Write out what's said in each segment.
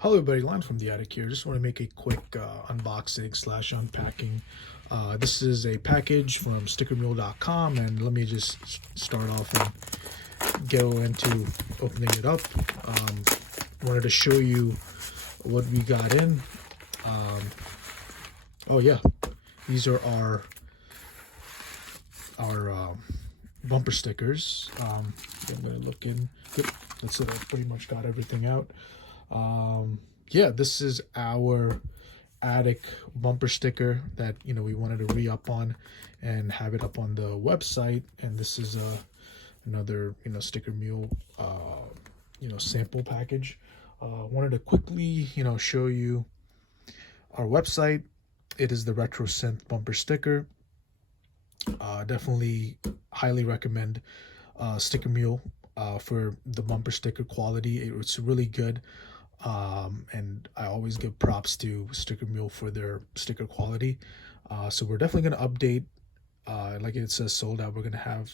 Hello everybody, Lon from the Attic here. Just want to make a quick unboxing slash unpacking. This is a package from stickermule.com, and let me just start off and go into opening it up. Wanted to show you what we got in. Oh yeah, these are our bumper stickers. I'm gonna look in. Good. That's it. I pretty much got everything out. Yeah, this is our attic bumper sticker that we wanted to re-up on and have it up on the website. And this is another sticker mule sample package. Wanted to quickly show you our website. It is the Retro Synth bumper sticker. Definitely highly recommend Sticker Mule for the bumper sticker quality. It's really good. And I always give props to Sticker Mule for their sticker quality. So we're definitely going to update, like it says sold out, we're going to have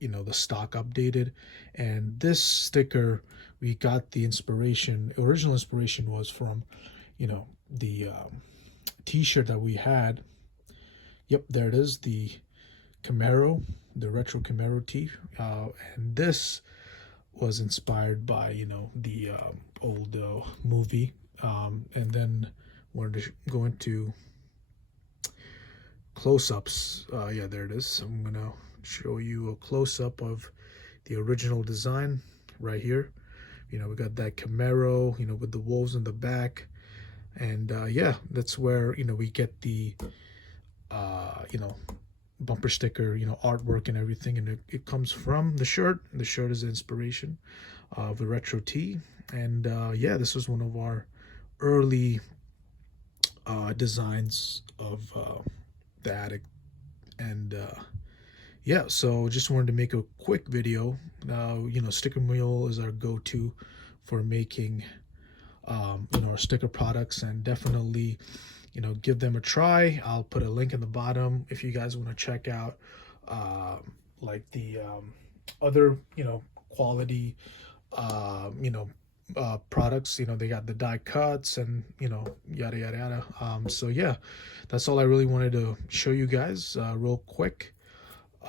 the stock updated. And this sticker, we got the original inspiration was from the t-shirt that we had. Yep, there it is, the Camaro, the retro Camaro tee. And this was inspired by the old movie. And then wanted to go into close-ups. Yeah, there it is. I'm gonna show you a close-up of the original design right here. We got that Camaro with the wolves in the back. And yeah, that's where we get the bumper sticker artwork and everything. And it comes from the shirt. The shirt is the inspiration of the retro tee. And yeah, this was one of our early designs of the attic. And yeah, so just wanted to make a quick video. Sticker Mule is our go-to for making our sticker products, and definitely give them a try. I'll put a link in the bottom if you guys want to check out like the other quality products. They got the die cuts and yada yada yada. So yeah, that's all I really wanted to show you guys real quick.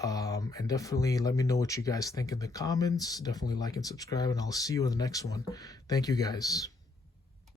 And definitely let me know what you guys think in the comments. Definitely like and subscribe, and I'll see you in the next one. Thank you guys.